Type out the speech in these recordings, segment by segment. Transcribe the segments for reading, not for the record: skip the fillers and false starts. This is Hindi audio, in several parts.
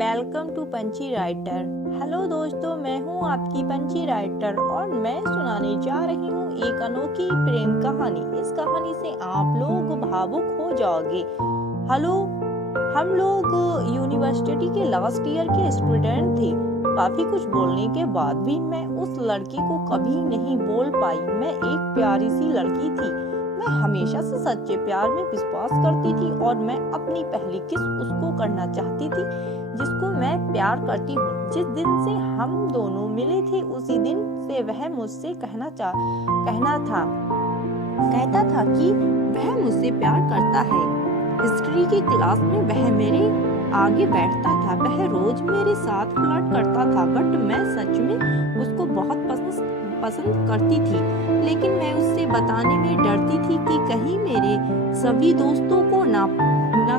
Welcome to punchy writer. Hello दोस्तों, मैं हूँ आपकी पंची राइटर और मैं सुनाने जा रही हूँ एक अनोखी प्रेम कहानी। इस कहानी से आप लोग भावुक हो जाओगे। हेलो, हम लोग यूनिवर्सिटी के लास्ट ईयर के स्टूडेंट थे। काफी कुछ बोलने के बाद भी मैं उस लड़की को कभी नहीं बोल पाई। मैं एक प्यारी सी लड़की थी। मैं हमेशा से सच्चे प्यार में विश्वास करती थी और मैं अपनी पहली किस उसको करना चाहती थी जिसको मैं प्यार करती हूँ। जिस दिन से हम दोनों मिले थे उसी दिन से वह मुझसे कहता था कि वह मुझसे प्यार करता है। हिस्ट्री की क्लास में वह मेरे आगे बैठता था। वह रोज मेरे साथ फ्लर्ट करता था, बट मैं सच में उसको बहुत पसंद करती थी। लेकिन मैं उससे बताने में डरती थी कि कहीं मेरे सभी दोस्तों को ना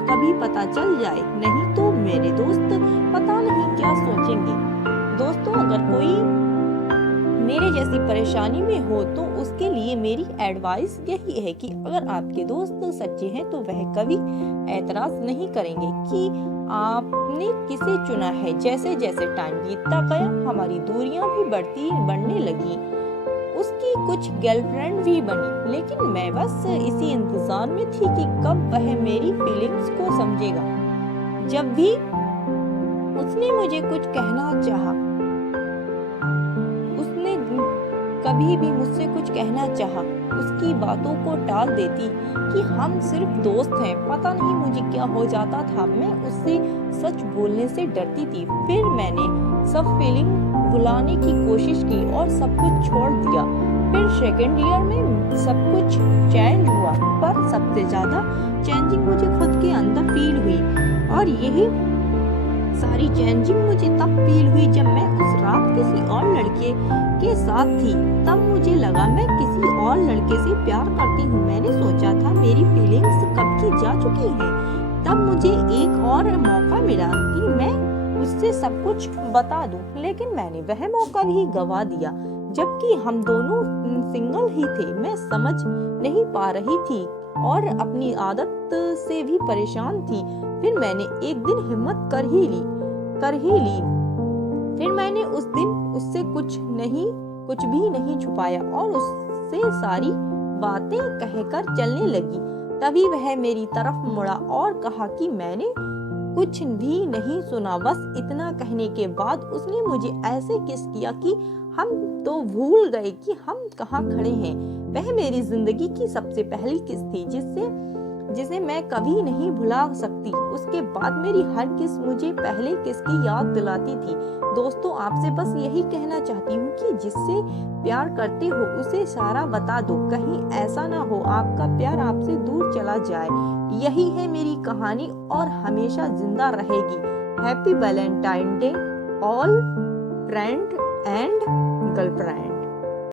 कभी पता चल जाए, नहीं तो मेरे दोस्त पता नहीं क्या सोचेंगे। दोस्तों, अगर कोई मेरे जैसी परेशानी में हो तो उसके लिए मेरी एडवाइस यही है कि अगर आपके दोस्त सच्चे हैं तो वह कभी एतराज नहीं करेंगे कि आपने किसे चुना है। जैसे जैसे टाइम बीतता गया हमारी दूरियां भी बढ़ने लगी। उसकी कुछ गर्लफ्रेंड भी बनी, लेकिन मैं बस इसी इंतजार में थी कि कब वह मेरी फीलिंग्स को समझेगा। जब भी उसने मुझे कुछ कहना चाहा, उसने कभी भी मुझसे कुछ कहना चाहा, उसकी बातों को टाल देती कि हम सिर्फ दोस्त हैं। पता नहीं मुझे क्या हो जाता था। मैं उससे सच बोलने से डरती थी। फिर मैंने सब फीलिंग भुलाने की कोशिश की और सब कुछ छोड़ दिया। फिर सेकेंड ईयर में सब कुछ चेंज हुआ, पर सबसे ज्यादा चेंजिंग मुझे खुद के अंदर फील हुई। और यही सारी चेंजिंग मुझे तब फील हुई जब मैं उस रात किसी और लड़के के साथ थी। तब मुझे लगा मैं किसी और लड़के से प्यार करती हूँ। मैंने सोचा था मेरी फीलिंग्स कब की जा चुकी हैं। तब मुझे एक और मौका मिला कि मैं उससे सब कुछ बता दूं, लेकिन मैंने वह मौका भी गवा दिया। जबकि हम दोनों सिंगल ही थे। मैं समझ नहीं पा रही थी और अपनी आदत से भी परेशान थी। फिर मैंने एक दिन हिम्मत कर ही ली। फिर मैंने उस दिन उससे कुछ भी नहीं छुपाया और उससे सारी बातें कहकर चलने लगी। तभी वह मेरी तरफ मुड़ा और कहा कि मैंने कुछ भी नहीं सुना। बस इतना कहने के बाद उसने मुझे ऐसे किस किया कि हम तो भूल गए कि हम कहाँ खड़े हैं। वह मेरी जिंदगी की सबसे पहली किस थी जिसे मैं कभी नहीं भुला सकती। उसके बाद मेरी हर किस मुझे पहले किस की याद दिलाती थी। दोस्तों, आपसे बस यही कहना चाहती हूँ कि जिससे प्यार करते हो उसे सारा बता दो। कहीं ऐसा ना हो आपका प्यार आपसे दूर चला जाए। यही है मेरी कहानी और हमेशा जिंदा रहेगी। Happy Valentine day all friend and girlfriend.